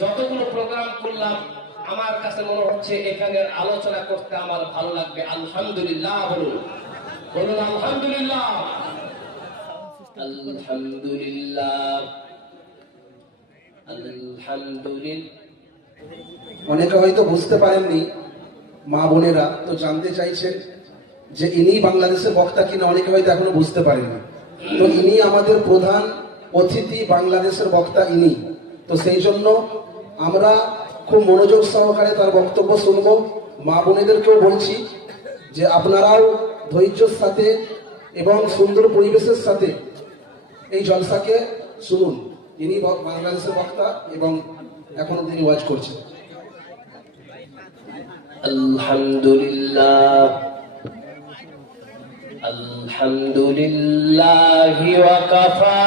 যতগুলো প্রোগ্রাম করলাম আমার কাছে মনে হচ্ছে এখানের আলোচনা করতে আমার ভালো লাগবে। আলহামদুলিল্লাহ বলুন, বলুন আলহামদুলিল্লাহ, আলহামদুলিল্লাহ, আলহামদুলিল্লাহ। অনেকে হয়তো বুঝতে পারেননি, মা বোনেরা তো জানতে চাইছেন যে ইনি বাংলাদেশের বক্তা কিনা, অনেকে হয়তো এখনো বুঝতে পারেননি। তো ইনি আমাদের প্রধান অতিথি, বাংলাদেশের বক্তা ইনি। তো সেই জন্য আমরা খুব মনোযোগ সহকারে তার বক্তব্য শুনবো। মা বোনেদেরকেও বলছি যে আপনারাও ধৈর্যের সাথে এবং সুন্দর পরিবেশের সাথে এই জলসাকে শুনুন। ইনি বাংলাদেশের বক্তা এবং এখনো তিনি ওয়াজ করছেন। আলহামদুলিল্লাহ, আলহামদুলিল্লাহি ওয়া কাফা।